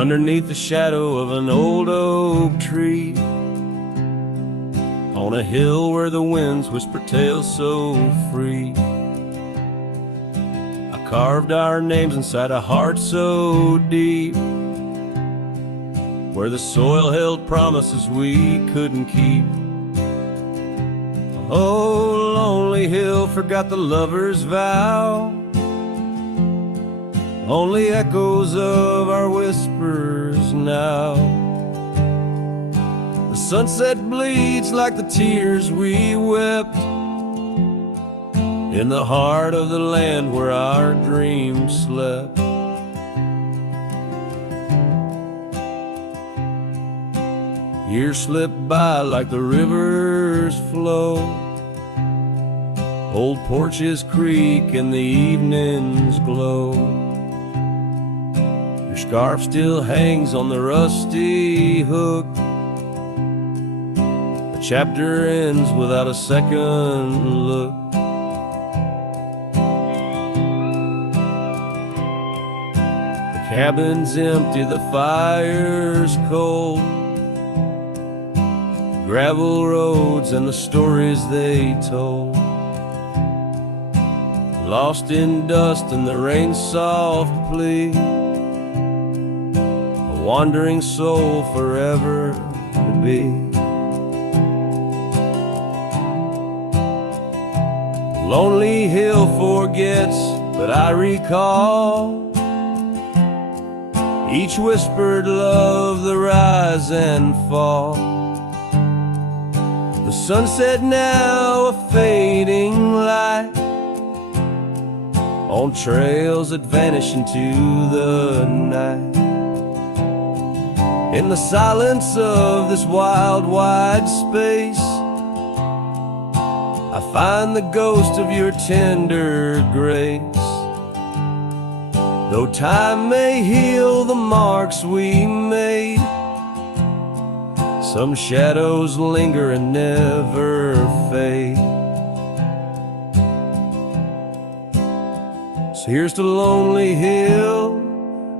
underneath the shadow of an old oak tree, on a hill where the winds whisper tales so free. I carved our names inside a heart so deep, where the soil held promises we couldn't keep. Oh, lonely hill forgot the lover's vow, only echoes of our whispers now. The sunset bleeds like the tears we wept in the heart of the land where our dreams slept. Years slip by like the rivers flow, old porches creak and the evenings glow. Your scarf still hangs on the rusty hook, the chapter ends without a second look. The cabin's empty, the fire's cold, gravel roads and the stories they told, lost in dust and the rain's soft plea, a wandering soul forever to be. Lonely hill forgets, but I recall each whispered love, the rise and fall. The sunset now a fading light on trails that vanish into the night. In the silence of this wild, wide space, I find the ghost of your tender grace. Though time may heal the marks we made, some shadows linger and never fade. So here's to Lonely Hill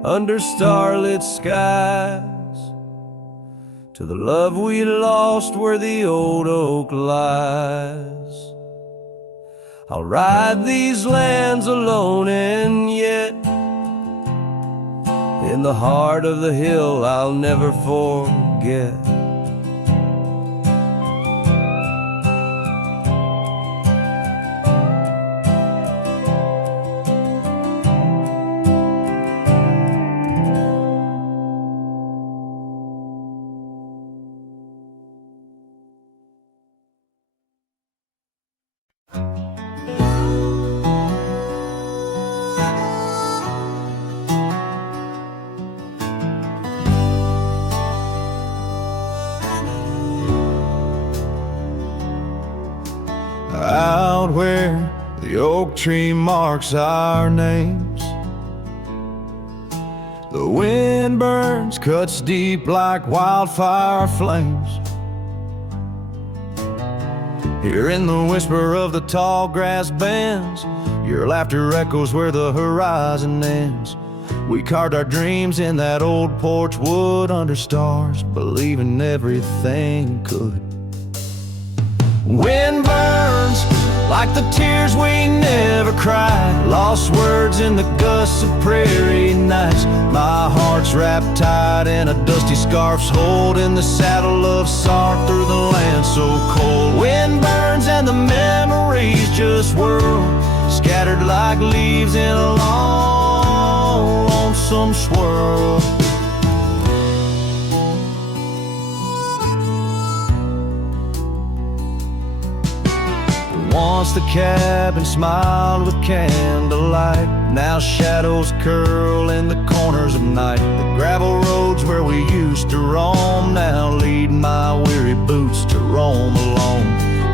under starlit skies, to the love we lost where the old oak lies. I'll ride these lands alone, and yet in the heart of the hill I'll never forget. Out where the oak tree marks our names, the wind burns, cuts deep like wildfire flames. Hearing the whisper of the tall grass bends, your laughter echoes where the horizon ends. We carved our dreams in that old porch wood under stars, believing everything could. Wind burns like the tears we never cried, lost words in the gusts of prairie nights. My heart's wrapped tight in a dusty scarf's hold, in the saddle of sorrow through the land so cold. Wind burns and the memories just whirl, scattered like leaves in a long, lonesome swirl. Once the cabin smiled with candlelight, now shadows curl in the corners of night. The gravel roads where we used to roam now lead my weary boots to roam alone.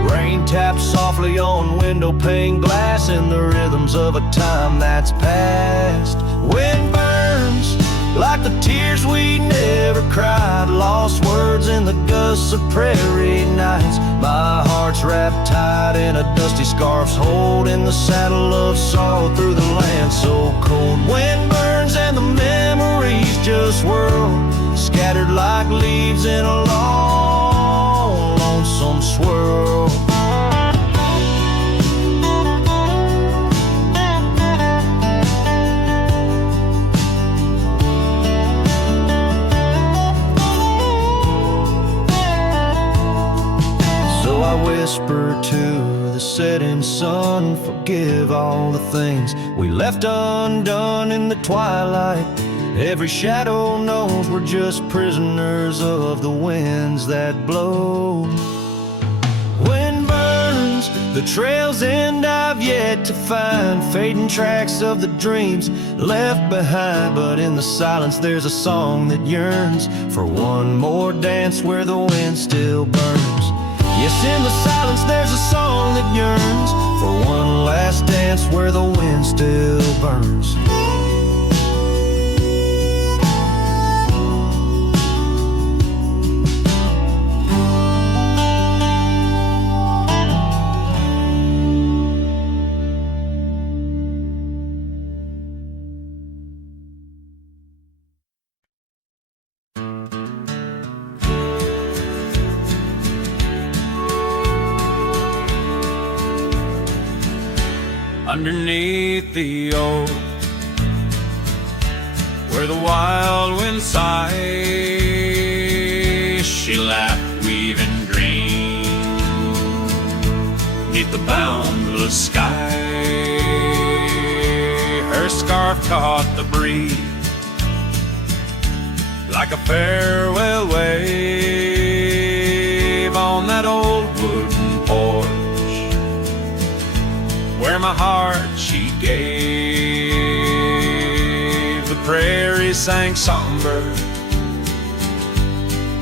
Rain taps softly on window pane glass in the rhythms of a time that's past. Wind burns like the tears we never cried, lost words in the gusts of prairie nights. My heart's wrapped tight in a dusty scarf's hold, in the saddle of sorrow through the land so cold. Wind burns and the memories just whirl, scattered like leaves in a long, lonesome swirl. So I whisper to the setting sun, forgive all the things we left undone in the twilight. Every shadow knows we're just prisoners of the winds that blow. Wind burns, the trail's end I've yet to find, fading tracks of the dreams left behind. But in the silence there's a song that yearns for one more dance where the wind still burns. Yes, in the silence there's a song that yearns for one last dance where the wind still burns. Underneath the oak, where the wild wind sighs, she laughed, weaving green, 'neath the boundless sky. Her scarf caught the breeze like a farewell wave on that old wooden porch where my heart she gave. The prairie sang songbird,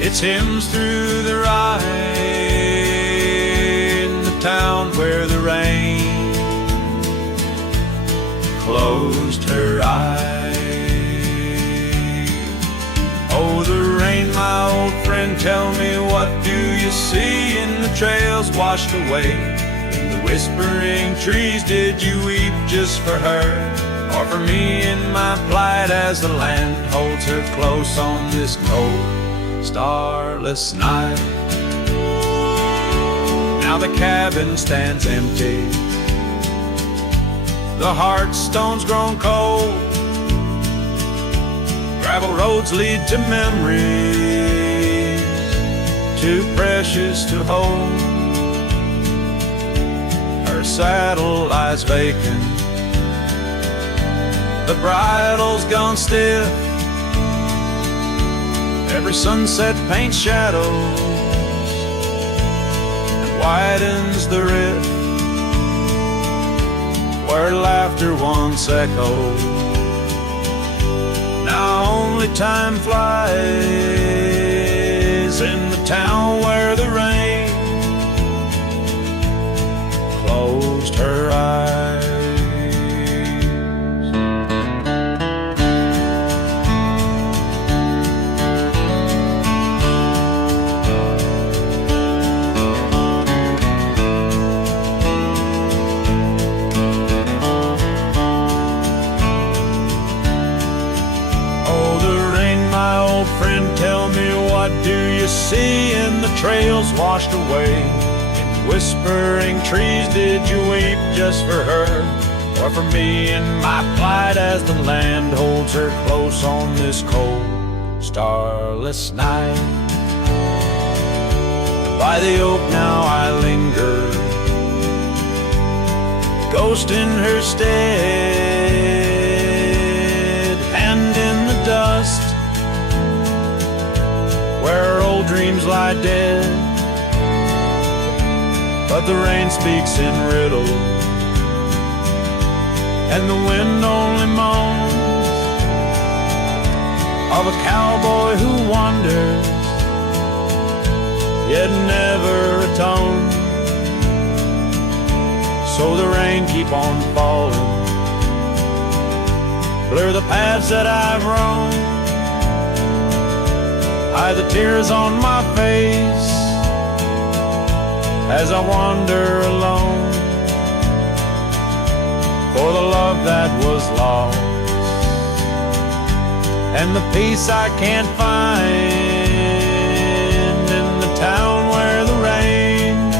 its hymns through the rye, in the town where the rain closed her eyes. Oh, the rain, my old friend, tell me, what do you see in the trails washed away? Whispering trees, did you weep just for her, or for me in my plight, as the land holds her close on this cold, starless night? Now the cabin stands empty, the hearthstone's grown cold, gravel roads lead to memories too precious to hold. Saddle lies vacant, the bridle's gone stiff, every sunset paints shadows and widens the rift where laughter once echoed. Now only time flies in the town where the rain closed her eyes. Oh, the rain, my old friend, tell me, what do you see in the trails washed away? Whispering trees, did you weep just for her, or for me in my plight, as the land holds her close on this cold, starless night? By the oak now I linger, ghost in her stead, hand in the dust where old dreams lie dead. But the rain speaks in riddles, and the wind only moans of a cowboy who wanders, yet never atones. So the rain keep on falling, blur the paths that I've roamed, hide the tears on my face as I wander alone, for the love that was lost and the peace I can't find in the town where the rain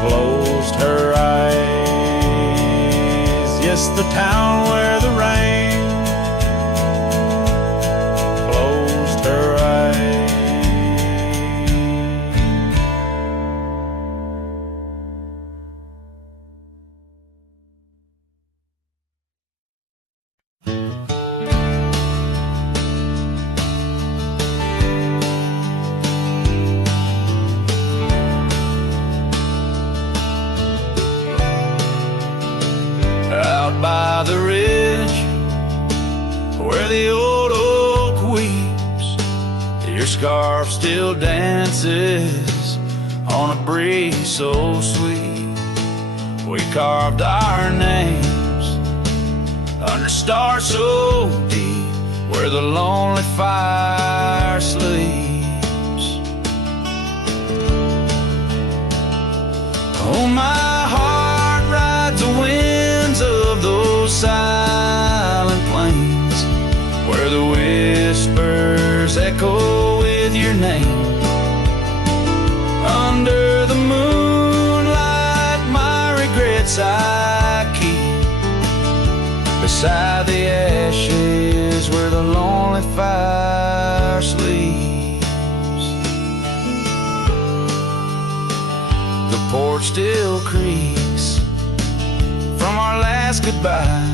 closed her eyes. Yes, the town where the rain closed her eyes. Out by the ridge where the old oak weeps, your scarf still dances on a breeze so sweet. We carved our names under stars so deep where the lonely fire sleeps. Oh, my heart rides the winds of those silent plains where the whispers echo with your name. Under the moonlight, my regrets I keep beside the ashes where the lonely fire sleeps. The porch still creaks from our last goodbye.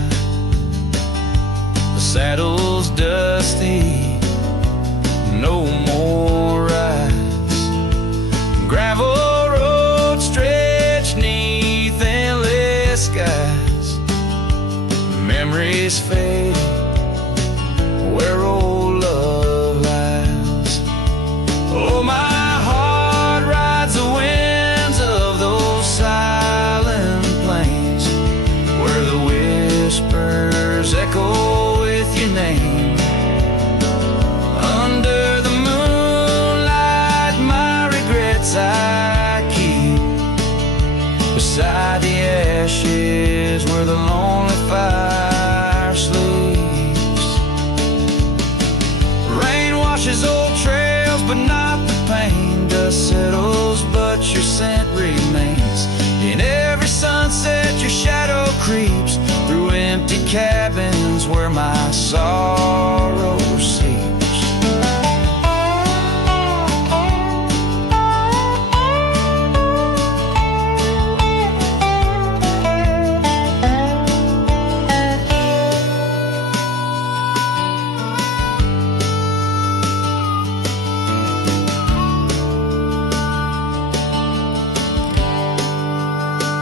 The saddle's dusty, no more rides. Gravel roads stretch neath endless skies. Memories fade where old love lies. Oh, my heart rides the winds of those silent plains where the whispers echo with your name. Under the moonlight, my regrets I keep beside the ashes where the lonely fire sleeps. Rain washes old trails, but not the pain. Dust settles, but your scent remains. In every sunset, your shadow creeps through empty cabins where my sorrow seeps.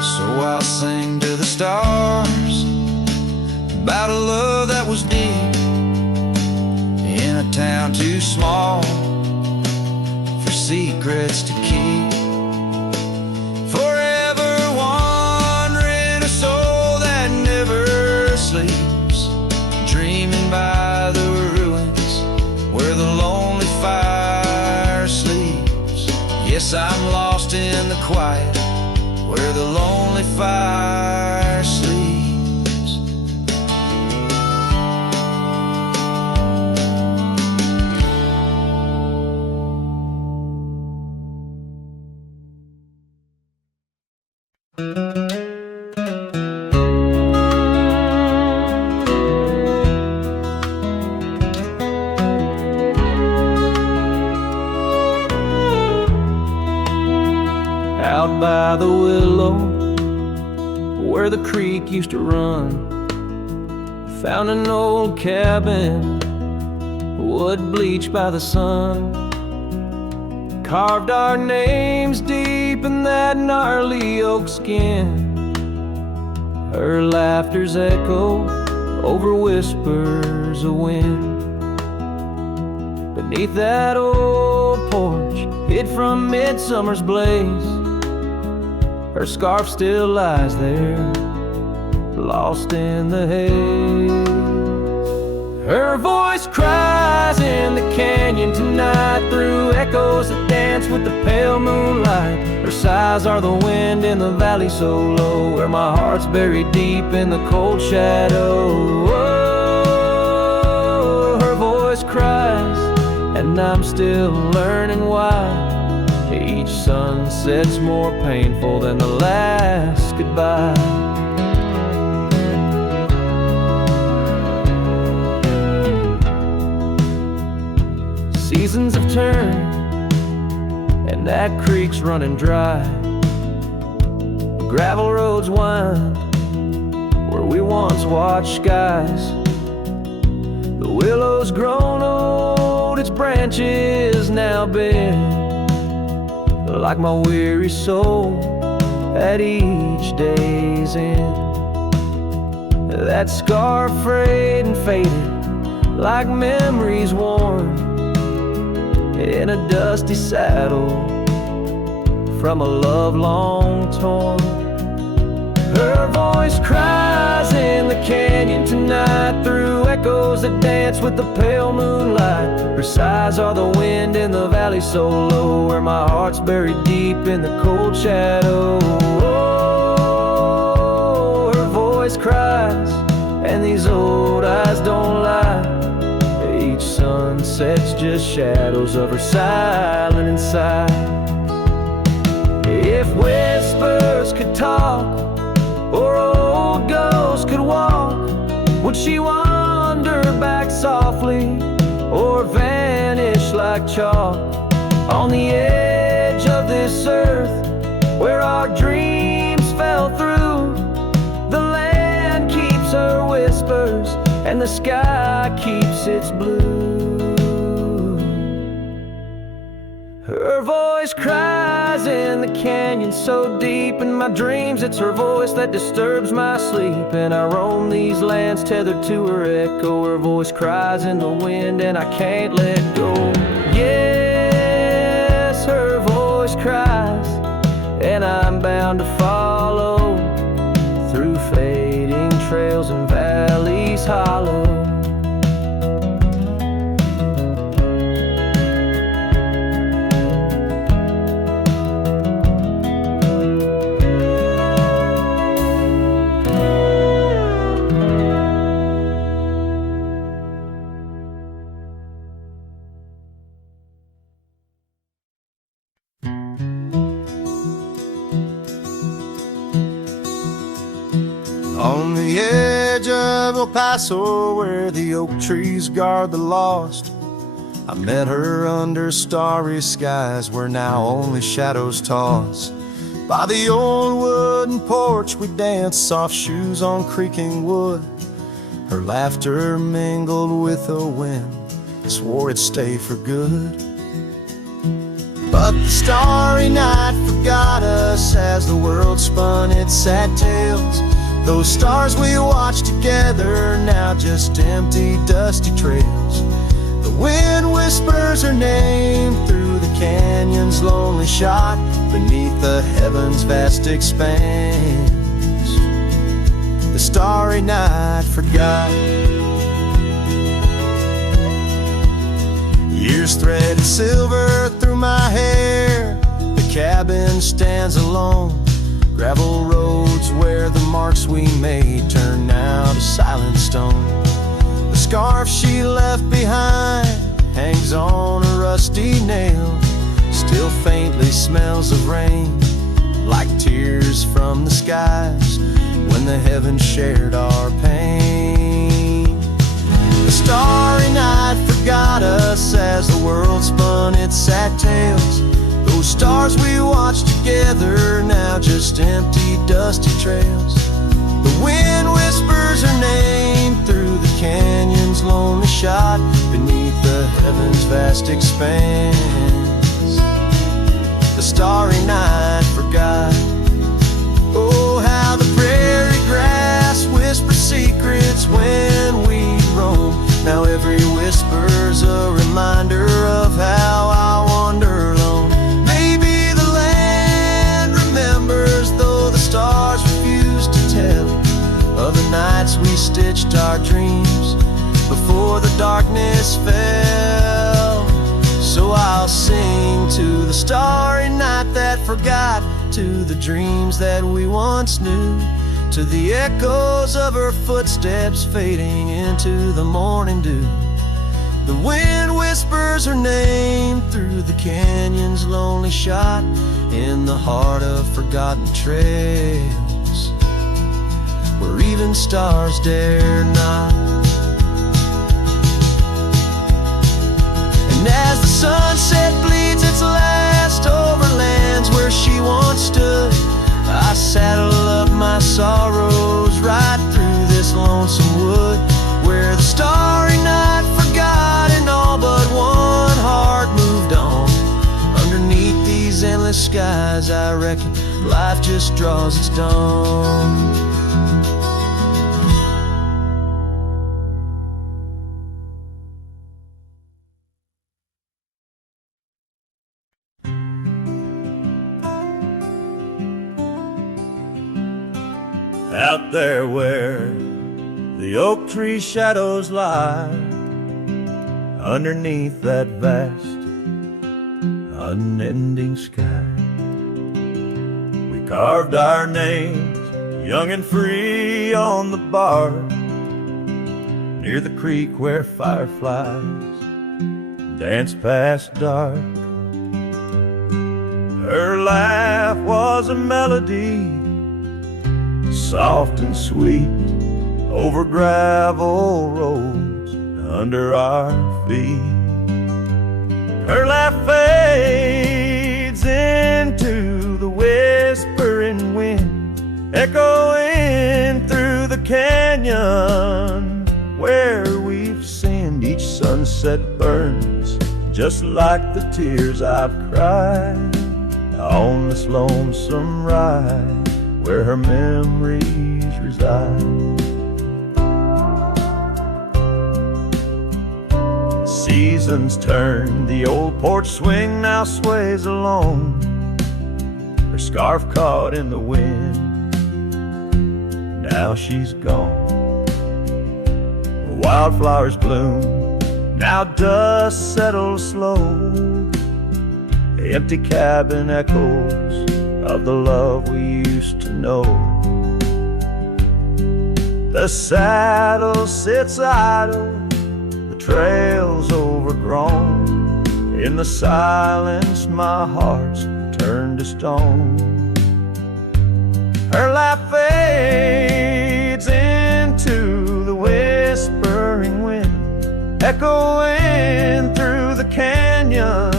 So I'll sing to the stars about a love that was deep in a town too small for secrets to keep. Forever wandering, a soul that never sleeps, dreaming by the ruins where the lonely fire sleeps. Yes, I'm lost in the quiet where the lonely fire sleeps. Out by the willow where the creek used to run, found an old cabin, wood bleached by the sun. Carved our names deep in that gnarly oak skin. Her laughter's echo over whispers of wind. Beneath that old porch, hid from midsummer's blaze, her scarf still lies there, lost in the haze. Her voice cries in the canyon tonight, through echoes that dance with the pale moonlight. Her sighs are the wind in the valley so low, where my heart's buried deep in the cold shadow. Oh, cries, and I'm still learning why. Each sunset's more painful than the last goodbye. Seasons have turned, and that creek's running dry. Gravel roads wind where we once watched skies. The willow's grown old, its branches now bend, like my weary soul at each day's end. That scar frayed and faded like memories worn in a dusty saddle from a love long torn. Her voice cries in the canyon tonight through echoes that dance with the pale moonlight. Her sighs are the wind in the valley so low, where my heart's buried deep in the cold shadow. Oh, her voice cries, and these old eyes don't lie. Each sunset's just shadows of her silent inside. If whispers could talk, or old ghosts could walk, would she wander back softly, or vanish like chalk on the edge of this earth where our dreams fell through? The land keeps her whispers, and the sky keeps its blue. Her voice cries in the canyon so deep in my dreams. It's her voice that disturbs my sleep, and I roam these lands tethered to her echo. Her voice cries in the wind, and I can't let go. Yes, her voice cries, and I'm bound to follow through fading trails and valleys hollow. On the edge of El Paso, where the oak trees guard the lost, I met her under starry skies where now only shadows toss. By the old wooden porch we danced, soft shoes on creaking wood. Her laughter mingled with the wind, swore it'd stay for good. But the starry night forgot us as the world spun its sad tales. Those stars we watched together, now just empty, dusty trails. The wind whispers her name through the canyon's lonely shot, beneath the heaven's vast expanse. The starry night forgot. Years threaded silver through my hair. The cabin stands alone. Gravel roads where the marks we made turn now to silent stone. The scarf she left behind hangs on a rusty nail, still faintly smells of rain, like tears from the skies when the heavens shared our pain. The starry night forgot us as the world spun its sad tales. Those stars we watched together, now just empty, dusty trails. The wind whispers her name through the canyon's lonely shot, beneath the heaven's vast expanse. The starry night forgot. Oh, how the prairie grass whispers secrets when we roam. Now every whisper's a reminder of how I wander alone. Maybe the land remembers, though the stars refuse to tell, of the nights we stitched our dreams before the darkness fell. So I'll sing to the starry night that forgot, to the dreams that we once knew, to the echoes of her footsteps fading into the morning dew. The wind whispers her name through the canyon's lonely shot, in the heart of forgotten trails, where even stars dare not. And as the sunset bleeds its last over lands where she once stood, I saddle up my sorrows right through this lonesome wood, where the starry night forgot and all but one heart moved on. Underneath these endless skies, I reckon life just draws its dawn. Out there where the oak tree shadows lie, underneath that vast, unending sky, we carved our names, young and free, on the bar, near the creek where fireflies dance past dark. Her laugh was a melody, soft and sweet, over gravel roads under our feet. Her laugh fades into the whispering wind, echoing through the canyon where we've sinned. Each sunset burns just like the tears I've cried on this lonesome ride where her memories reside. Seasons turn, the old porch swing now sways alone, her scarf caught in the wind, now she's gone. Wildflowers bloom, now dust settles slow, the empty cabin echoes of the love we used to know. The saddle sits idle, the trail's overgrown, in the silence my heart's turned to stone. Her laugh fades into the whispering wind, echoing through the canyons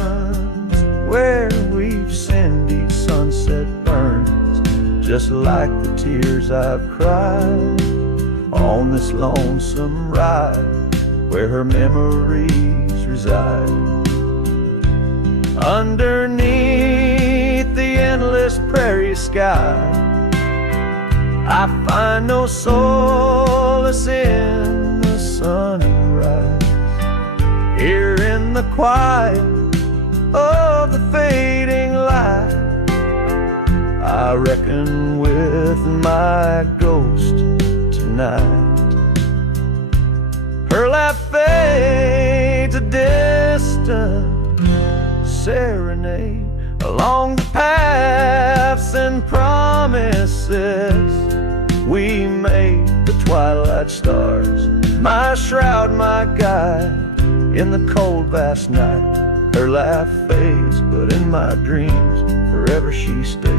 where we've sinned. Each sunset burns just like the tears I've cried on this lonesome ride where her memories reside. Underneath the endless prairie sky, I find no solace in the sunrise. Here in the quiet of the fading light, I reckon with my ghost tonight. Her laugh fades, a distant serenade along the paths and promises we made. The twilight stars, my shroud, my guide, in the cold vast night. Her laugh fades, but in my dreams forever she stays.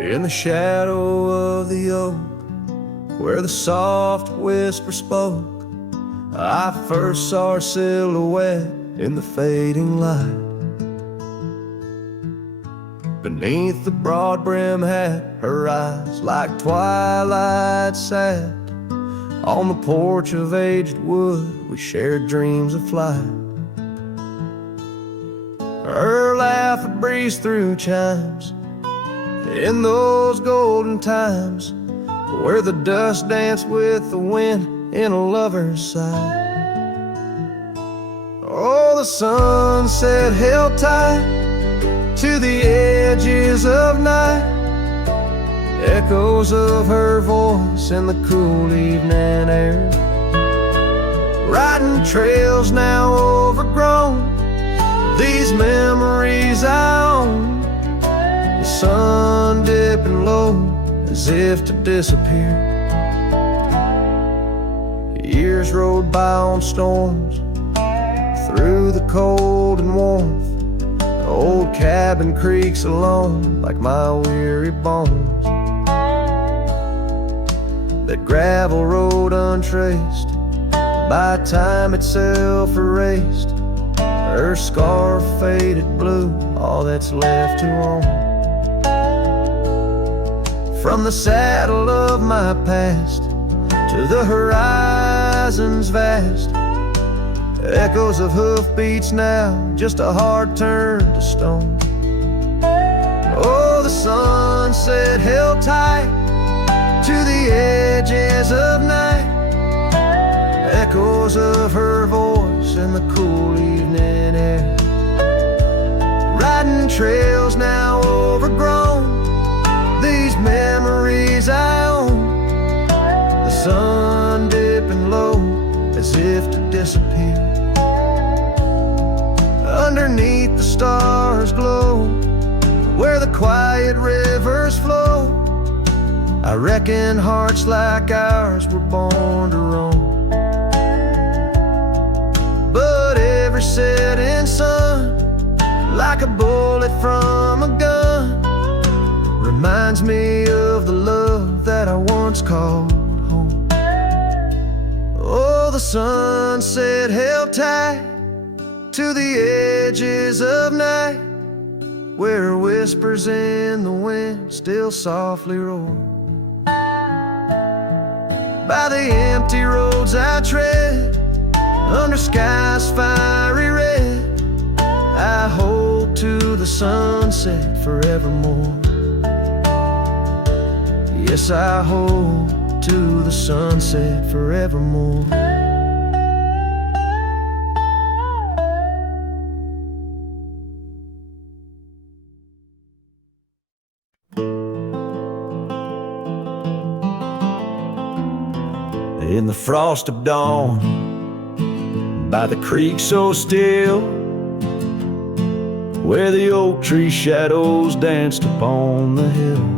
In the shadow of the oak, where the soft whisper spoke, I first saw her silhouette in the fading light. Beneath the broad brim hat, her eyes like twilight sat. On the porch of aged wood, we shared dreams of flight. Her laugh would breeze through chimes in those golden times, where the dust danced with the wind in a lover's sigh. Oh, the sunset held tight to the edges of night, echoes of her voice in the cool evening air. Riding trails now overgrown, these memories I own. The sun dipping low as if to disappear. Years rode by on storms, through the cold and warmth. The old cabin creaks alone like my weary bones. That gravel road untraced, by time itself erased. Her scarf faded blue, all that's left to own. From the saddle of my past to the horizons vast, echoes of hoofbeats now, just a hard turn to stone. Oh, the sunset held tight to the edges of night, echoes of her voice in the cool evening air. Riding trails now overgrown, these memories I own. The sun dipping low as if to disappear. Underneath the stars glow, where the quiet rivers flow. I reckon hearts like ours were born to roam. But every setting sun, like a bullet from a gun, reminds me of the love that I once called home. Oh, the sunset held tight to the edges of night, where whispers in the wind still softly roar. By the empty roads I tread, under skies fiery red, I hold to the sunset forevermore. Yes, I hold to the sunset forevermore. In the frost of dawn, by the creek so still, where the oak tree shadows danced upon the hill,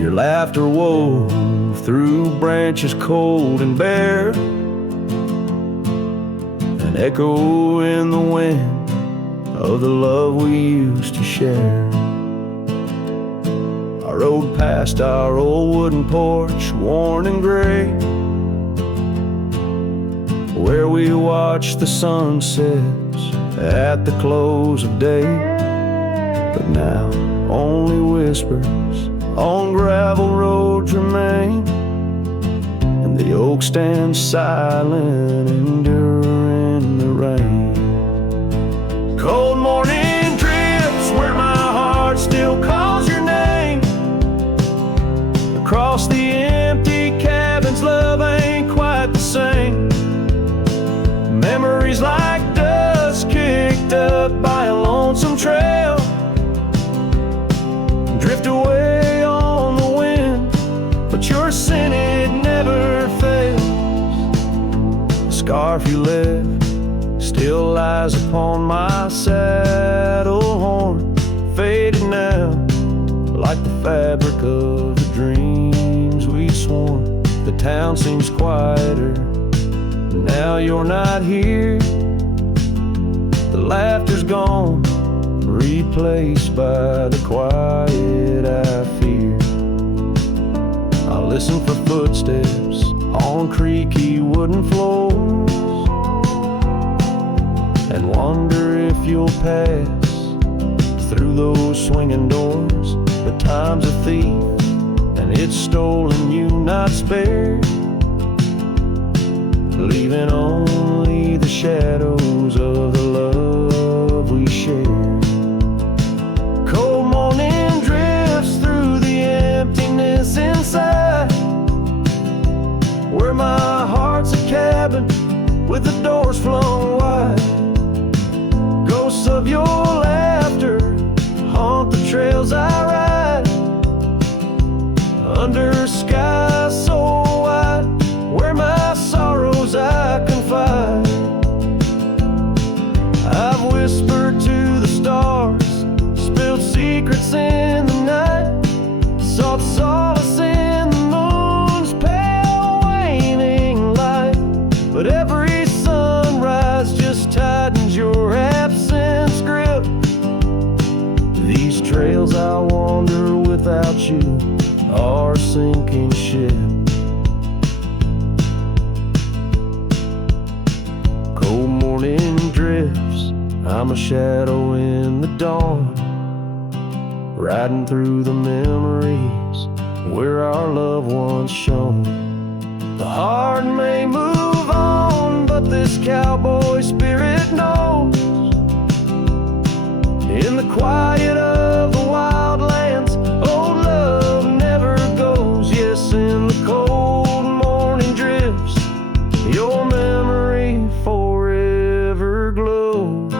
your laughter wove through branches cold and bare, an echo in the wind of the love we used to share. I rode past our old wooden porch, worn and gray, where we watched the sunsets at the close of day. But now only whispers on gravel roads remain, and the oak stands silent, enduring the rain. Cold morning drifts where my heart still calls your name. Across the empty cabins, love ain't quite the same. Memories like dust kicked up by a lonesome trail drift away on the wind, but your scent, it never fails. The scarf you left still lies upon my saddle horn, faded now like the fabric of the dreams we sworn. The town seems quieter now you're not here. The laughter's gone, replaced by the quiet I fear. I listen for footsteps on creaky wooden floors, and wonder if you'll pass through those swinging doors. But time's a thief, and it's stolen you not spared, leaving only the shadows of the love we shared. Cold morning drifts through the emptiness inside, where my heart's a cabin with the doors flung wide. Ghosts of your laugh shoot our sinking ship. Cold morning drifts, I'm a shadow in the dawn, riding through the memories where our love once shone. The heart may move on, but this cowboy spirit knows. In the quiet of the wildlands, old love never goes. Yes, in the cold morning drifts, your memory forever glows.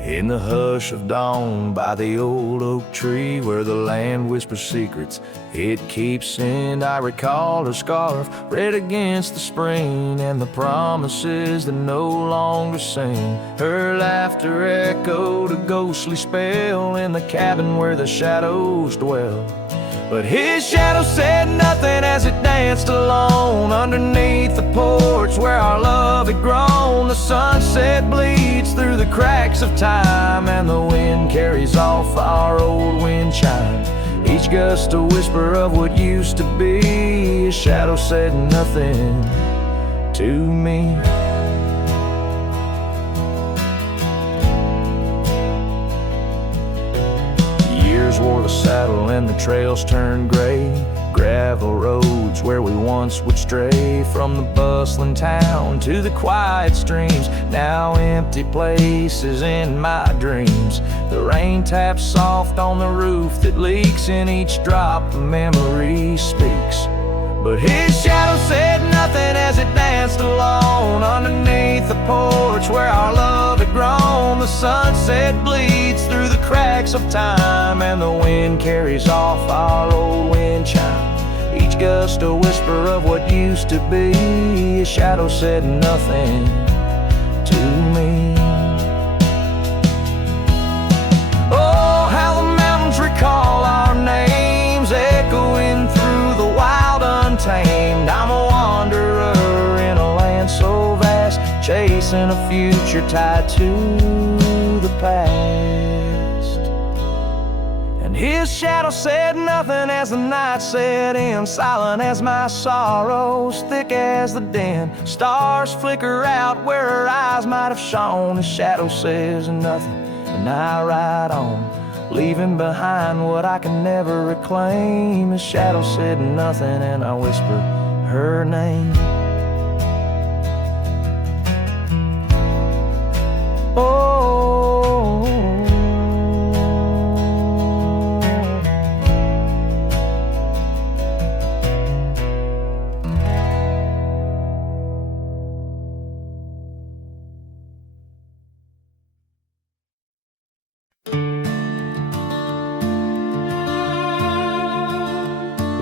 In the hush of dawn by the old oak tree where the land whispers secrets it keeps in, I recall her scarf red against the spring and the promises that no longer sing. Her laughter echoed a ghostly spell in the cabin where the shadows dwell. But his shadow said nothing as it danced alone underneath the porch where our love had grown. The sunset bleeds through the cracks of time and the wind carries off our old wind chime. Each gust a whisper of what used to be. His shadow said nothing to me. Wore the saddle and the trails turned gray, gravel roads where we once would stray, from the bustling town to the quiet streams, now empty places in my dreams. The rain taps soft on the roof that leaks, in each drop the memory speaks. But his shadow said nothing as it danced alone underneath the porch where our love had grown. The sunset bleeds through the cracks of time and the wind carries off our old wind chime. Each gust a whisper of what used to be. His shadow said nothing to me. Oh, how the mountains recall our names, echoing through the wild untamed. I'm a wanderer in a land so vast, chasing a future tied to the past. And his shadow said nothing as the night set in, silent as my sorrows, thick as the din. Stars flicker out where her eyes might have shone. His shadow says nothing and I ride on, leaving behind what I can never reclaim. His shadow said nothing and I whispered her name. Oh,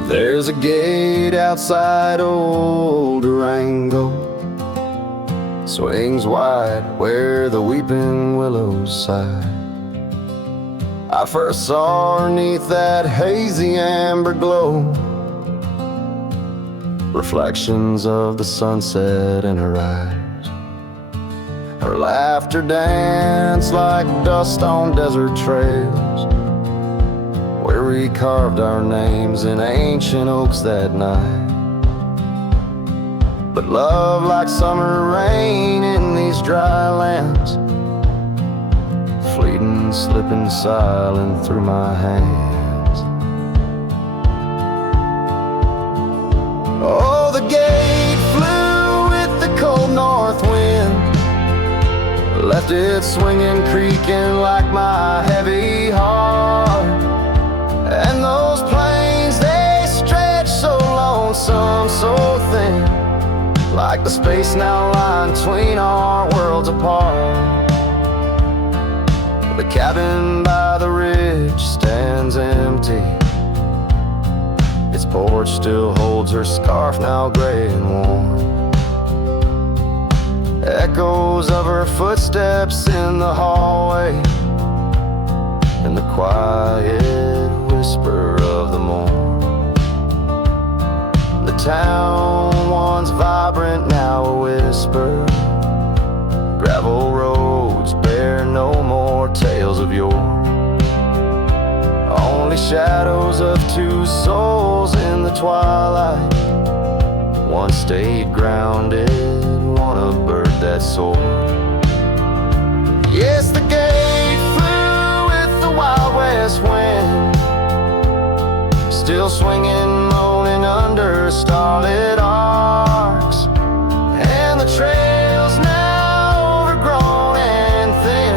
there's a gate outside old Durango, swings wide where the weeping willows sigh. I first saw her 'neath that hazy amber glow, reflections of the sunset in her eyes. Her laughter danced like dust on desert trails, where we carved our names in ancient oaks that night. But love, like summer rain in these dry lands, fleeting, slipping silent through my hands. Oh, the gate flew with the cold north wind, left it swinging, creaking like my heavy heart. And those plains, they stretch so lonesome, so thin, like the space now lying between our worlds apart. The cabin by the ridge stands empty, its porch still holds her scarf, now gray and worn. Echoes of her footsteps in the hallway, and the quiet whisper of the morn. The town, once vibrant, now a whisper. Gravel roads bear no more tales of yore, only shadows of two souls in the twilight. One stayed grounded, one a bird that soared. Yes, the gate flew with the Wild West wind, still swinging, moaning under starlit arcs. And the trails, now overgrown and thin,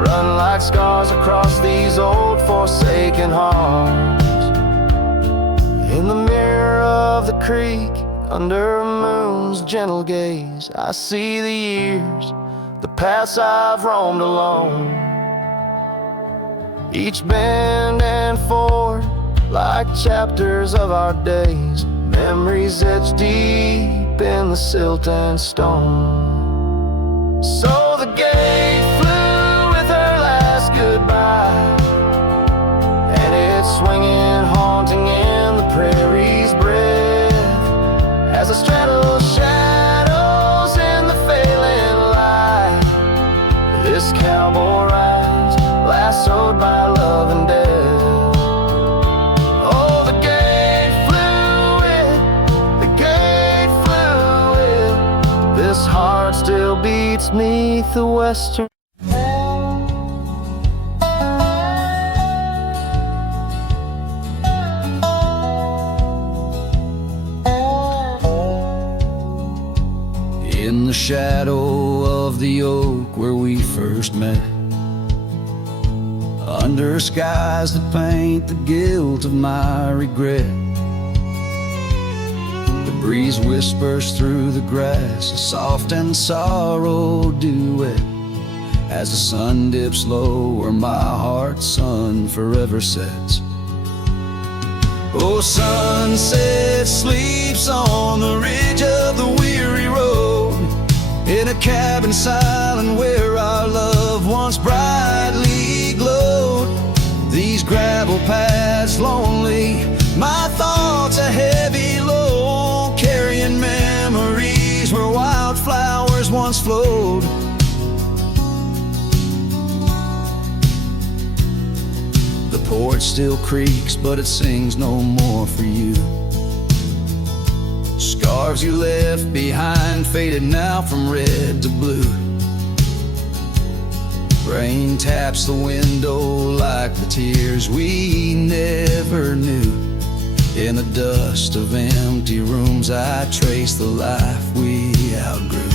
run like scars across these old forsaken hearts. In the mirror of the creek, under a moon's gentle gaze, I see the years, the paths I've roamed alone, each bend and ford like chapters of our days, memories etched deep in the silt and stone. So the gate flew with her last goodbye, and it's swinging, haunting in the prairie's breath, as I straddle shadows in the failing light. This cowboy rides, lassoed by love and death. Oh, the gate flew with, this heart still beats 'neath the western. In the shadow of the oak where we first met, under skies that paint the guilt of my regret, the breeze whispers through the grass, a soft and sorrow duet, as the sun dips low where my heart's sun forever sets. Oh, sunset sleeps on the ridge of the weary road, in a cabin silent where our love once brightly glowed. These gravel paths lonely, my thoughts a heavy load, carrying memories where wildflowers once flowed. The porch still creaks, but it sings no more for you. Scarves you left behind, faded now from red to blue. Rain taps the window like the tears we never knew. In the dust of empty rooms I trace the life we outgrew.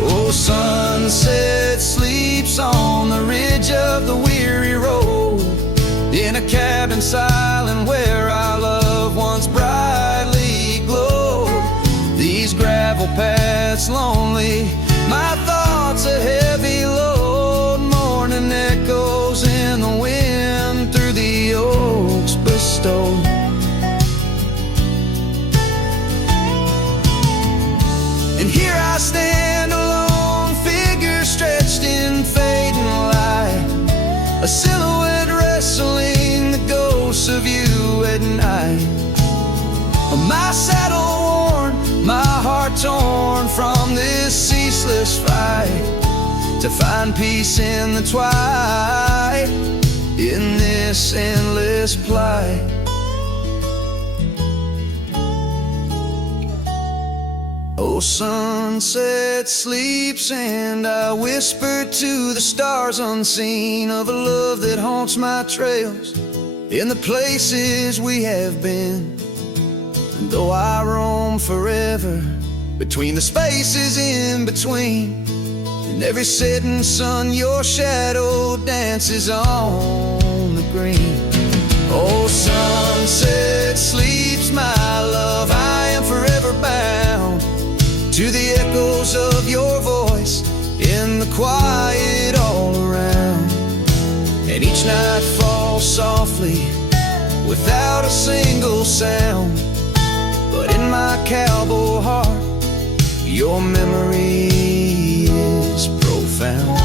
Oh, sunset sleeps on the ridge of the weary road, in a cabin silent where our love once brightly glowed. These gravel paths lonely, my thoughts a heavy load, mourning echoes in the wind through the oaks bestowed. And here I stand, a lone figure stretched in fading light, a silhouette wrestling the ghosts of you at night. My saddle worn, my heart torn from this ceaseless fight, to find peace in the twilight, in this endless plight. Oh, sunset sleeps and I whisper to the stars unseen of a love that haunts my trails in the places we have been. And though I roam forever between the spaces in between, in every setting sun your shadow dances on the green. Oh, sunset sleeps, my love, I am forever bound to the echoes of your voice in the quiet all around. And each night falls softly without a single sound. But in my cowboy heart, your memory is profound.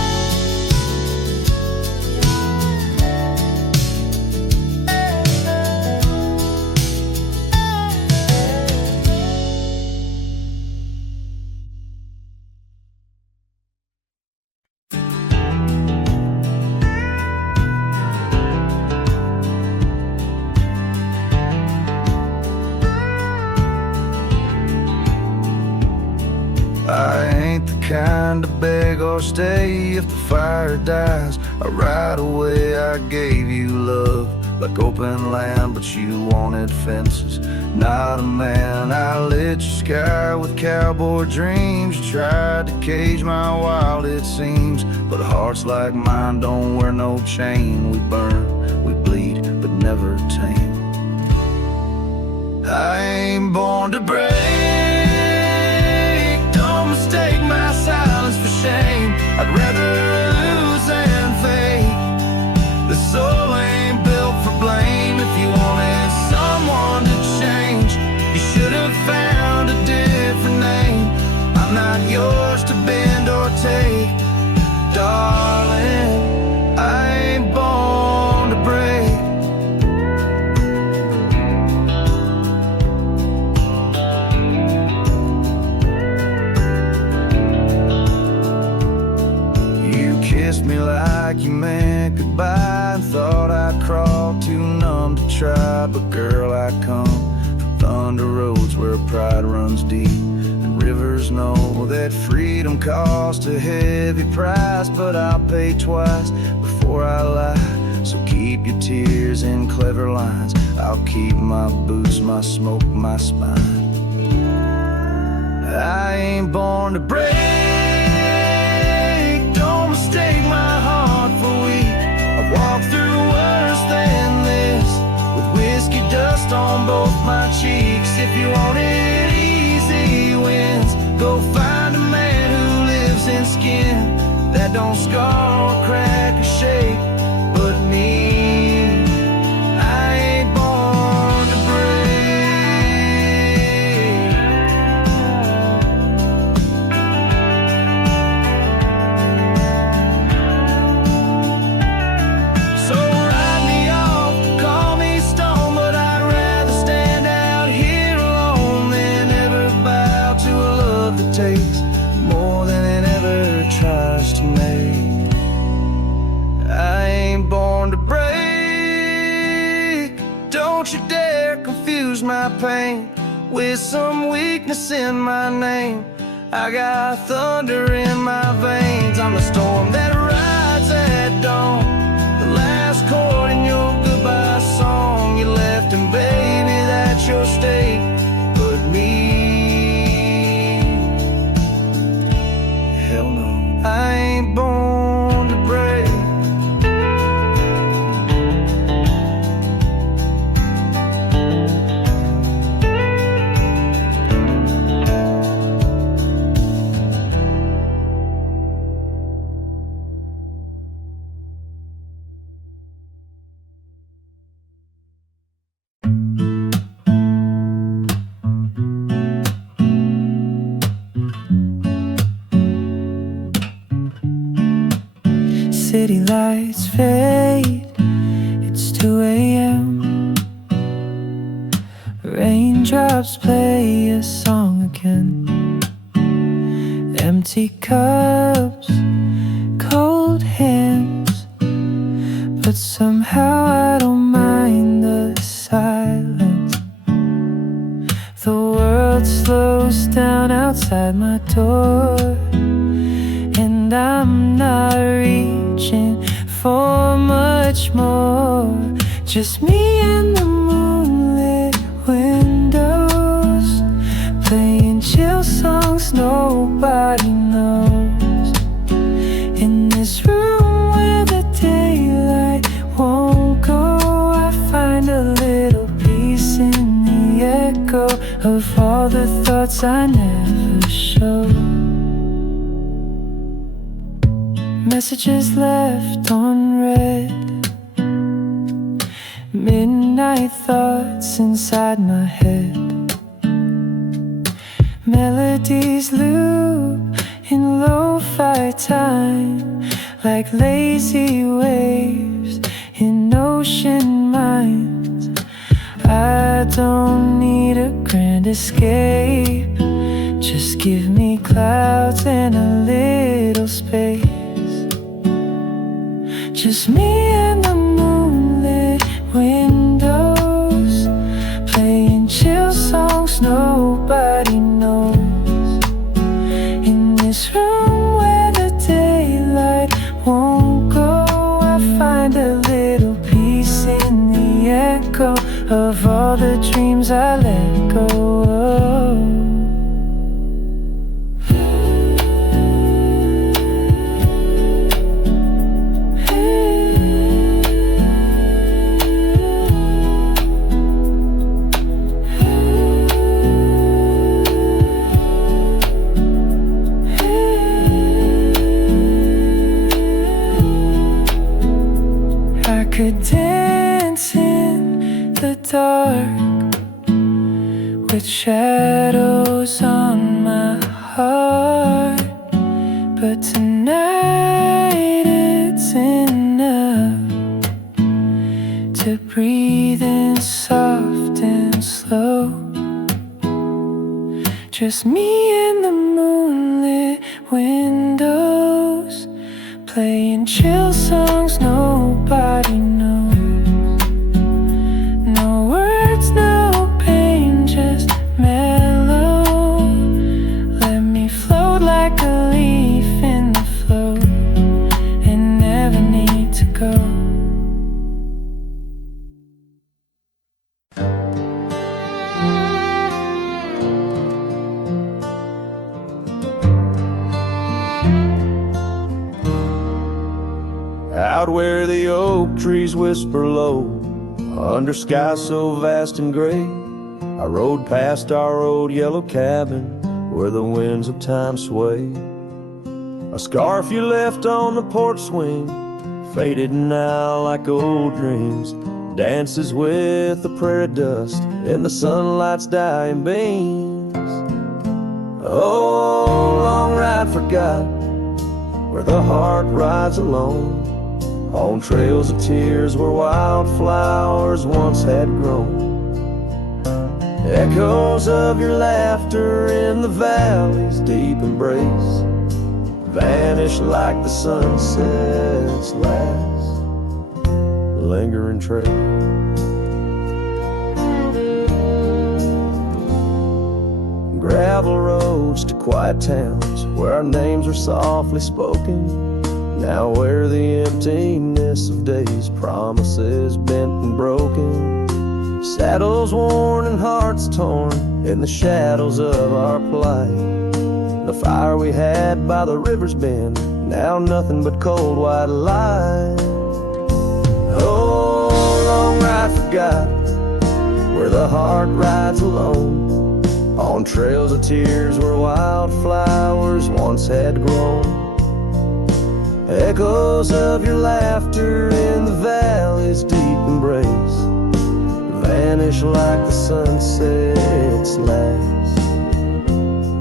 I ain't the kind to beg or stay. If the fire dies, right away I gave you love like open land, but you wanted fences. Not a man. I lit your sky with cowboy dreams. You tried to cage my wild, it seems, but hearts like mine don't wear no chain. We burn, we bleed, but never tame. I ain't born to break. Mistake my silence for shame. I'd rather lose than fake. The soul ain't built for blame. If you wanted someone to change, you should have found a different name. I'm not yours to bend or take, darling. I ain't born to break. Kissed me like you meant goodbye, and thought I'd crawl too numb to try. But girl, I come from thunder roads where pride runs deep, and rivers know that freedom costs a heavy price. But I'll pay twice before I lie, so keep your tears in clever lines. I'll keep my boots, my smoke, my spine. I ain't born to break. Mistake my heart for weak. I've walked through worse than this, with whiskey dust on both my cheeks. If you wanted easy wins, go find a man who lives in skin that don't scar or crack or shake. But me, I ain't born to break. Takes more than it ever tries to make. I ain't born to break. Don't you dare confuse my pain with some weakness in my name. I got thunder in my veins. I'm the storm that rides at dawn, the last chord in your goodbye song. You left, and baby, that's your state. But me, I ain't born to break. City lights fade, it's 2 a.m. Raindrops play a song again. Empty cups, cold hands, but somehow I don't mind the silence. The world slows down outside my door, and I'm not reaching for much more. Just me and the moonlit windows, playing chill songs nobody knows. In this room where the daylight won't go, I find a little peace in the echo of all the thoughts I never showed. Messages left unread, midnight thoughts inside my head. Melodies loop in lo-fi time, like lazy waves in ocean minds. I don't need a grand escape, just give me clouds and a little space. Just me and the moonlit windows, playing chill songs nobody knows. In this room where the daylight won't go, I find a little peace in the echo of all the dreams I let go of. Could dance in the dark with shadows on my heart, but tonight it's enough to breathe in soft and slow. Just me and the moonlit windows, playing chill songs nobody knows. No words, no pain, just mellow. Let me float like a leaf in the flow and never need to go. Out where the oak trees whisper low, under skies so vast and gray, I rode past our old yellow cabin where the winds of time sway. A scarf you left on the porch swing, faded now like old dreams, dances with the prairie dust in the sunlight's dying beams. Oh, long ride forgotten, where the heart rides alone, on trails of tears where wildflowers once had grown. Echoes of your laughter in the valley's deep embrace vanish like the sunset's last lingering trace. Gravel roads to quiet towns where our names are softly spoken, now where the emptiness of days, promises bent and broken, saddles worn and hearts torn in the shadows of our plight. The fire we had by the river's bend, now nothing but cold white light. Oh, long ride forgotten, where the heart rides alone, on trails of tears where wildflowers once had grown. Echoes of your laughter in the valley's deep embrace vanish like the sunset's last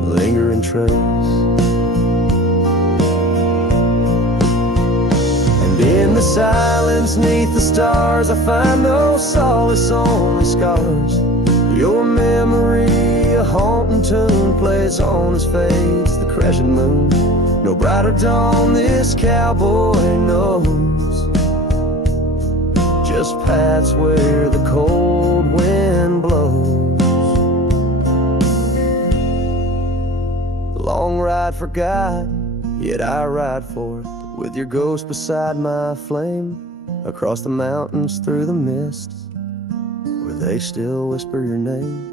lingering trace. And in the silence neath the stars, I find no solace, only scars. Your memory, a haunting tune, plays on as fades the crescent moon. No brighter dawn this cowboy knows, just paths where the cold wind blows. The long ride forgot, yet I ride forth with your ghost beside my flame, across the mountains through the mists where they still whisper your name.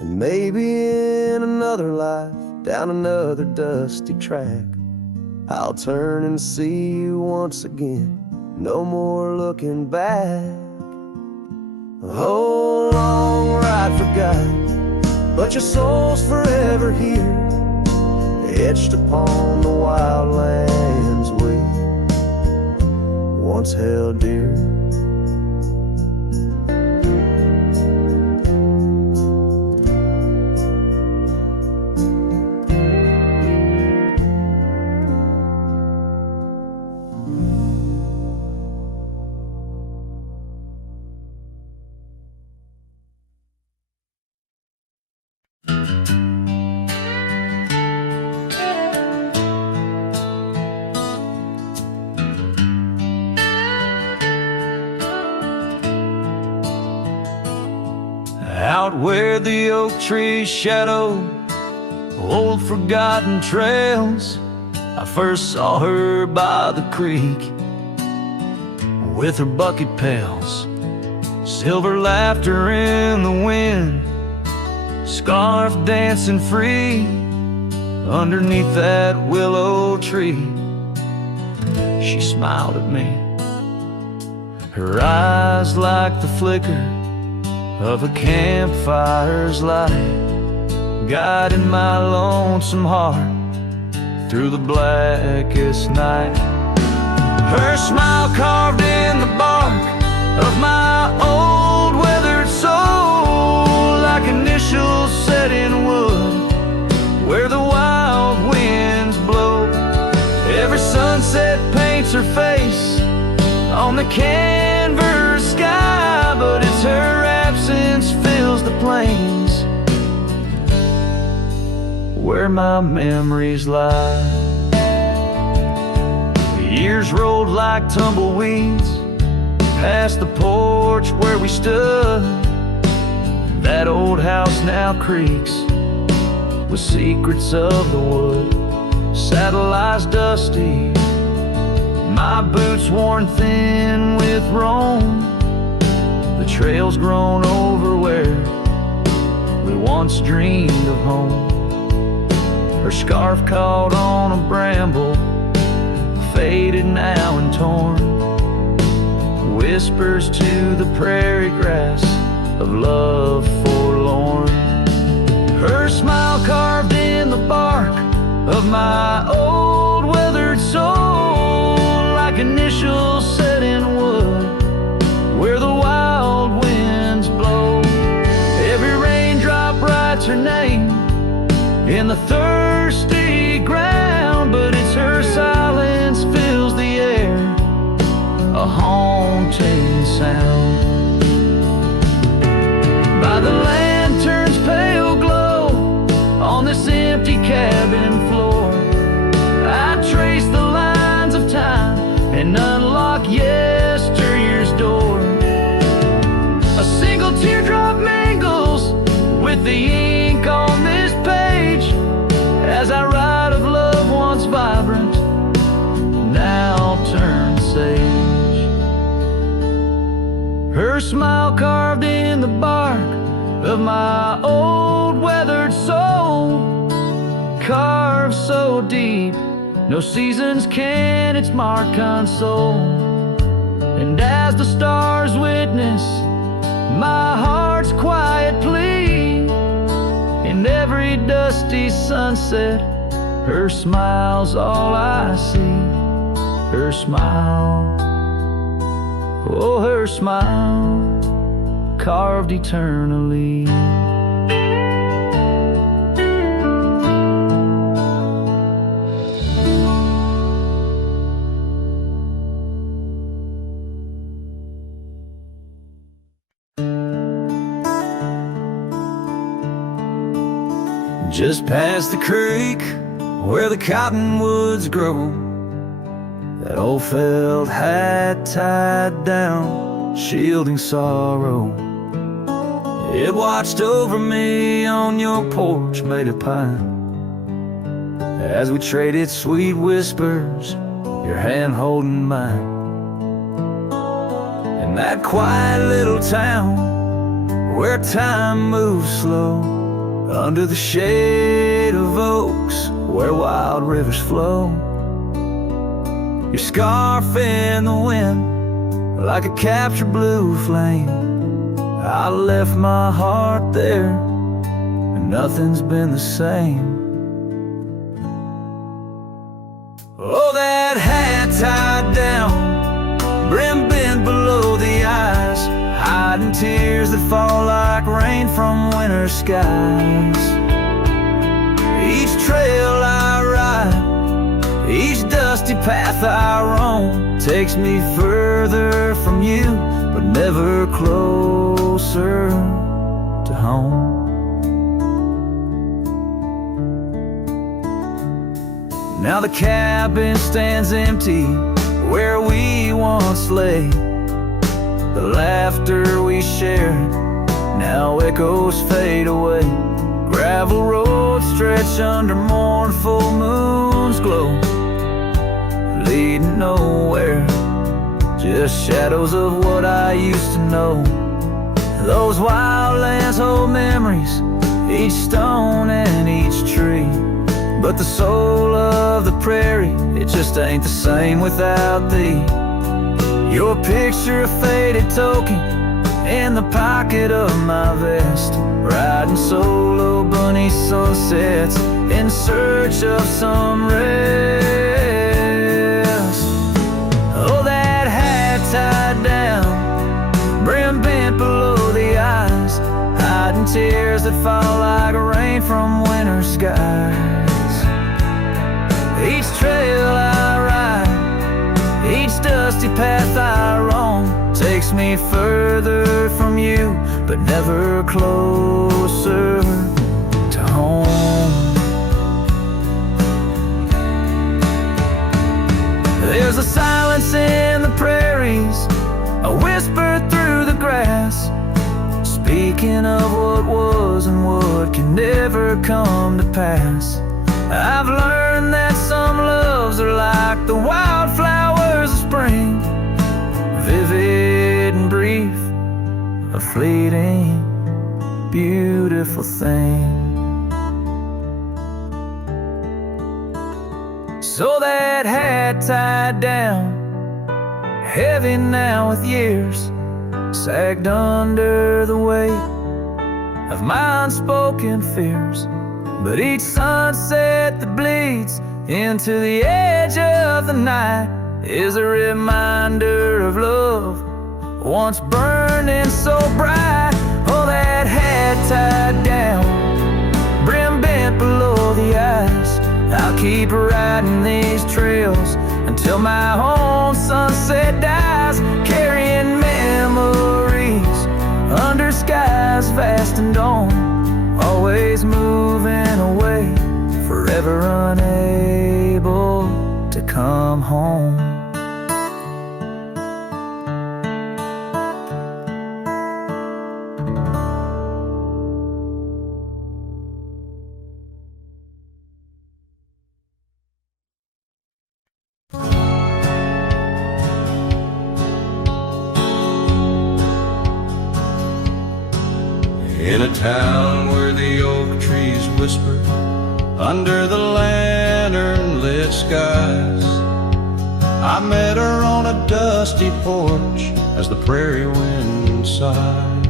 And maybe in another life, down another dusty track, I'll turn and see you once again, no more looking back. Oh, long ride forgot, but your soul's forever here, etched upon the wild lands we once held dear. out where the oak trees shadow old forgotten trails, I first saw her by the creek with her bucket pails. Silver laughter in the wind, scarf dancing free underneath that willow tree. She smiled at me, her eyes like the flicker of a campfire's light, guiding my lonesome heart through the blackest night. Her smile carved in the bark of my old weathered soul, like initials set in wood where the wild winds blow. Every sunset paints her face on the canvas sky, but it's her absence fills the plains where my memories lie. The years rolled like tumbleweeds past the porch where we stood. That old house now creaks with secrets of the wood. Saddle eyes dusty, my boots worn thin with Rome. The trail's grown over where we once dreamed of home. Her scarf caught on a bramble, faded now and torn, whispers to the prairie grass of love forlorn. Her smile carved in the bark of my old weathered soul, like initials set in wood where the wild winds blow. Every raindrop writes her name in the thirsty ground, but it's her silence fills the air, a haunting sound. By the lantern's pale glow on this empty cabin floor, I trace the lines of time and unlock yesteryear's door. A single teardrop mingles with the ink on this page as I write of love once vibrant, now turned sage. Her smile carved in the bark of my old weathered soul, carved so deep no seasons can its mark console. And as the stars witness my heart's quiet plea, in every dusty sunset her smile's all I see. Her smile, oh her smile, carved eternally. Just past the creek where the cottonwoods grow, that old felt hat tied down, shielding sorrow. It watched over me on your porch made of pine, as we traded sweet whispers, your hand holding mine. In that quiet little town where time moves slow, under the shade of oaks where wild rivers flow, your scarf in the wind like a captured blue flame. I left my heart there and nothing's been the same. Oh, that hat tied down, brim bent below the eyes, hiding tears that fall like rain from winter skies. Each trail I ride, each dusty path I roam, takes me further from you, but never closer to home. Now the cabin stands empty where we once lay. The laughter we shared now echoes fade away. Gravel roads stretch under mournful moon's glow, leading nowhere, just shadows of what I used to know. Those wild lands hold memories, each stone and each tree, but the soul of the prairie, it just ain't the same without thee. Your picture, a faded token in the pocket of my vest, riding solo bunny sunsets in search of some rest. Oh, that hat tied down, brim bent below the eyes, hiding tears that fall like rain from winter skies. Each trail I ride, each dusty path I roam, takes me further from you, but never closer to home. There's a silence in the prairies, a whisper through the grass, speaking of what was and what can never come to pass. I've learned that some loves are like the wildflowers of spring, vivid and brief, a fleeting, beautiful thing. So that hat tied down, heavy now with years, sagged under the weight of my unspoken fears. But each sunset that bleeds into the edge of the night is a reminder of love once burning so bright. Oh, that hat tied down, brim bent below the eyes, I'll keep riding these trails until my own sunset dies, carrying memories under skies vast and dawn, always moving away, forever unable to come home. In a town where the oak trees whisper under the lantern-lit skies, I met her on a dusty porch as the prairie wind sighed.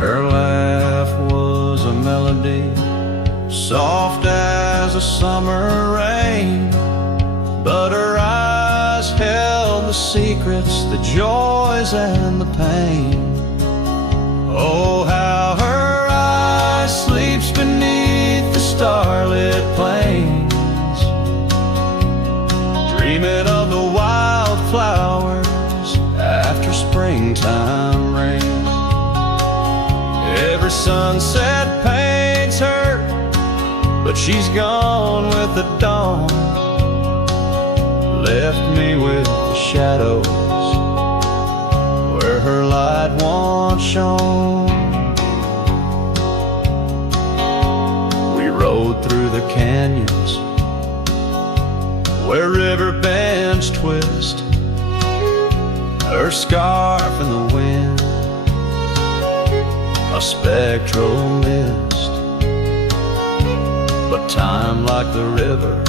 Her laugh was a melody, soft as a summer rain, but her eyes held the secrets, the joys and the pain. Oh, how her eye sleeps beneath the starlit plains, dreaming of the wildflowers after springtime rain. Every sunset paints her, but she's gone with the dawn, left me with the shadows where her light once shone. We rode through the canyons where river bends twist, her scarf in the wind, a spectral mist. But time, like the river,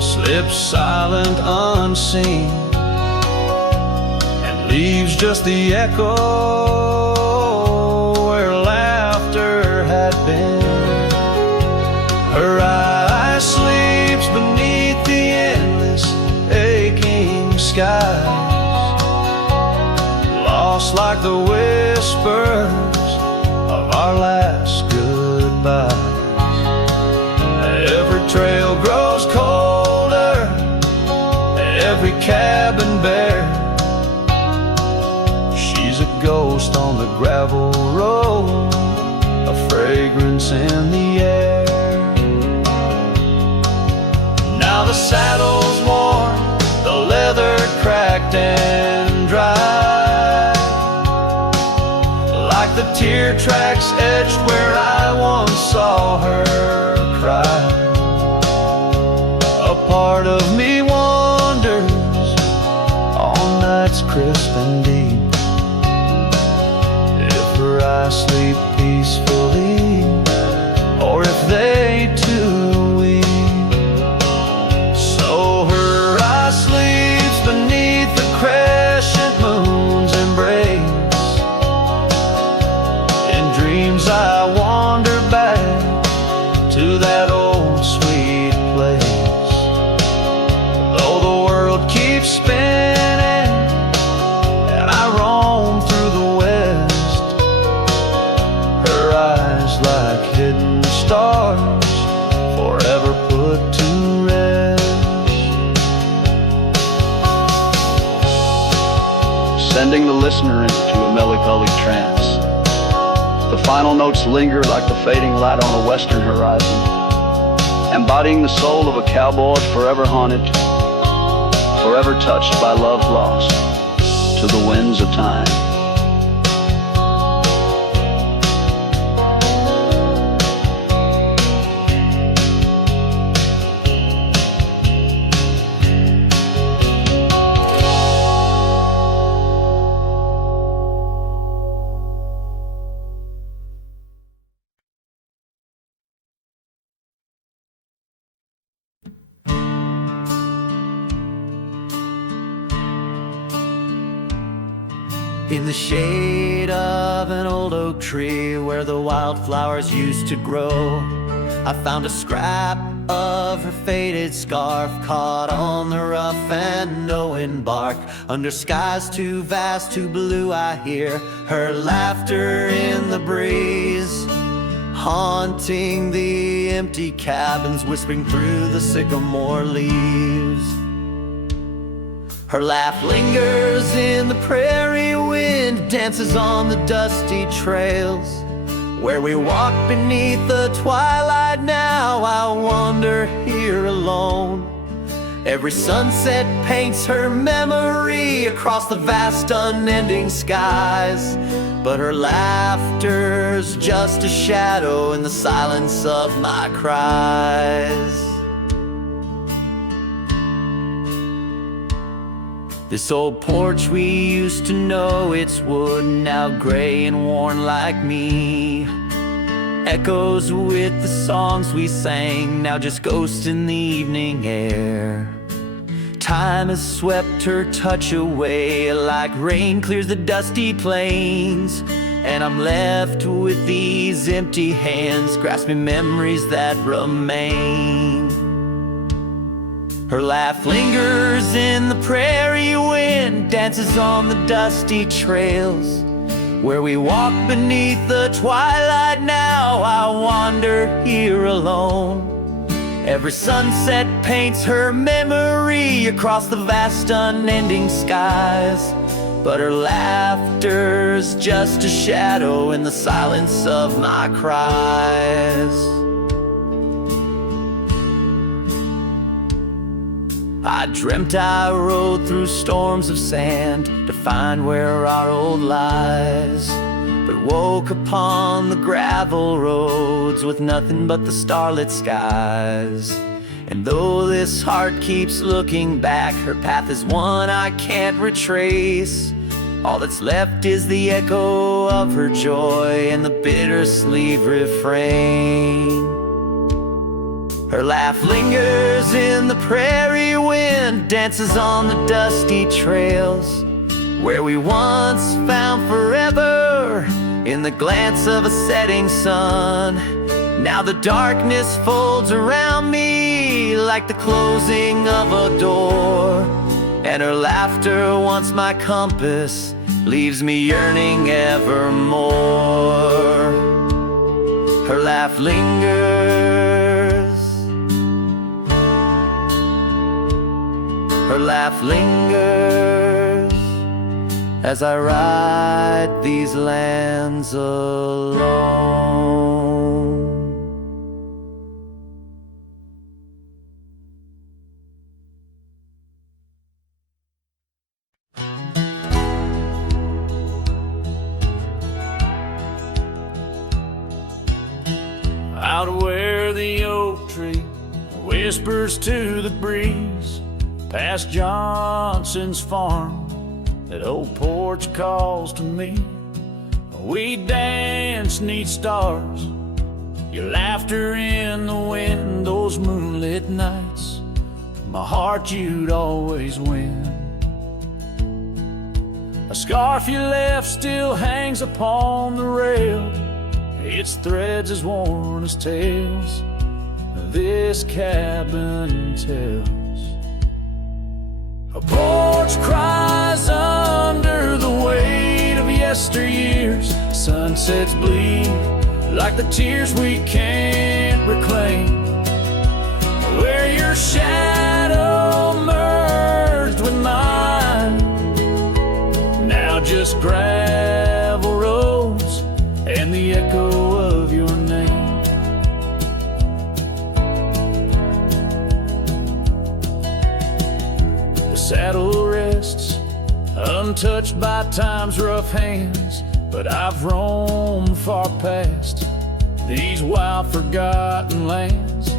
slips silent unseen, leaves just the echo where laughter had been. Her eye sleeps beneath the endless aching skies, lost like the whispers of our last goodbyes. Every trail grows colder, every cabin bare, ghost on the gravel road, a fragrance in the air. Now the saddle's worn, the leather cracked and dry, tear tracks etched where I once saw her cry. A part of me wanders on nights crisp and deep, if her eyes sleep peacefully, or if they too weep. So her eye sleeps beneath the crescent moon's embrace. In dreams I wander back to that old sweet place. Though the world keeps spinning and I roam through the west, her eyes like hidden stars forever put to rest. Sending the listener into a melancholy trance. The final notes linger like the fading light on a western horizon, embodying the soul of a cowboy forever haunted, forever touched by love lost to the winds of time. In the shade of an old oak tree where the wildflowers used to grow, I found a scrap of her faded scarf caught on the rough and knowing bark. Under skies too vast, too blue, I hear her laughter in the breeze, haunting the empty cabins, whispering through the sycamore leaves. Her laugh lingers in the prairie wind, dances on the dusty trails where we walk beneath the twilight. Now I wander here alone. Every sunset paints her memory across the vast unending skies, but her laughter's just a shadow in the silence of my cries. This old porch we used to know, it's wood, now gray and worn like me, echoes with the songs we sang, now just ghosts in the evening air. Time has swept her touch away like rain clears the dusty plains, and I'm left with these empty hands grasping memories that remain. Her laugh lingers in the prairie wind, dances on the dusty trails where we walk beneath the twilight. Now I wander here alone. Every sunset paints her memory across the vast unending skies, but her laughter's just a shadow in the silence of my cries. I dreamt I rode through storms of sand to find where our old lies, but woke upon the gravel roads with nothing but the starlit skies. And though this heart keeps looking back, her path is one I can't retrace. All that's left is the echo of her joy and the bittersweet refrain. Her laugh lingers in the prairie wind, dances on the dusty trails where we once found forever in the glance of a setting sun. Now the darkness folds around me like the closing of a door, and her laughter, once my compass, leaves me yearning evermore. Her laugh lingers, her laugh lingers as I ride these lands alone. out where the oak tree whispers to the breeze, past Johnson's farm, that old porch calls to me. We dance 'neath stars, your laughter in the wind, those moonlit nights, my heart you'd always win. A scarf you left still hangs upon the rail, its threads as worn as tales this cabin tells. A porch cries under the weight of yesteryears, sunsets bleed like the tears we can't reclaim, where your shadow merged with mine, now just gravel roads and the echo of your name. The saddle rests untouched by time's rough hands, but I've roamed far past these wild forgotten lands,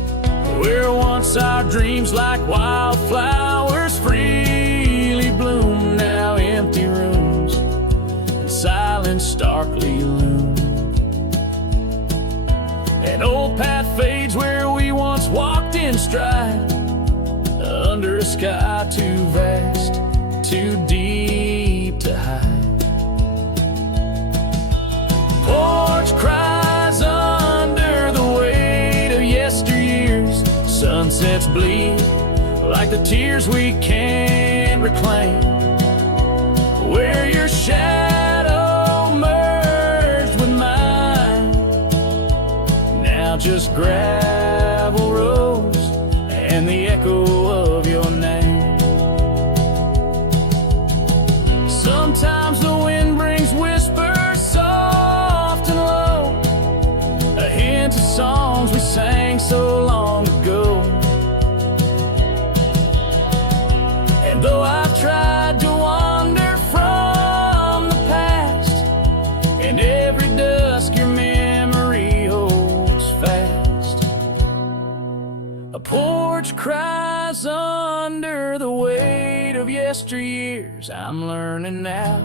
where once our dreams like wildflowers freely bloom, now empty rooms and silence starkly loom. An old path fades where we once walked in stride, under a sky too vast, too deep to hide. Porch cries under the weight of yesteryears, sunsets bleed like the tears we can't reclaim, where your shadow merged with mine, now just gravel roads and the echo of your name. Sometimes the wind brings whispers soft and low, a hint of songs we sang so long ago. And though I've tried to wander from the past, in every dusk your memory holds fast. A porch cries under the weight of yesteryears, I'm learning now,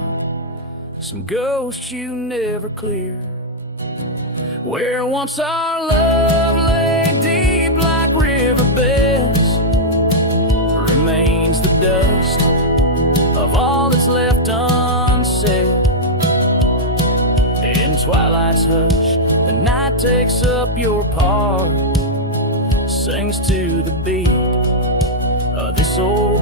some ghosts you never cleared, where once our love lay deep like riverbeds, remains the dust of all that's left unsaid. In twilight's hush, the night takes up your part, sings to the beat of this old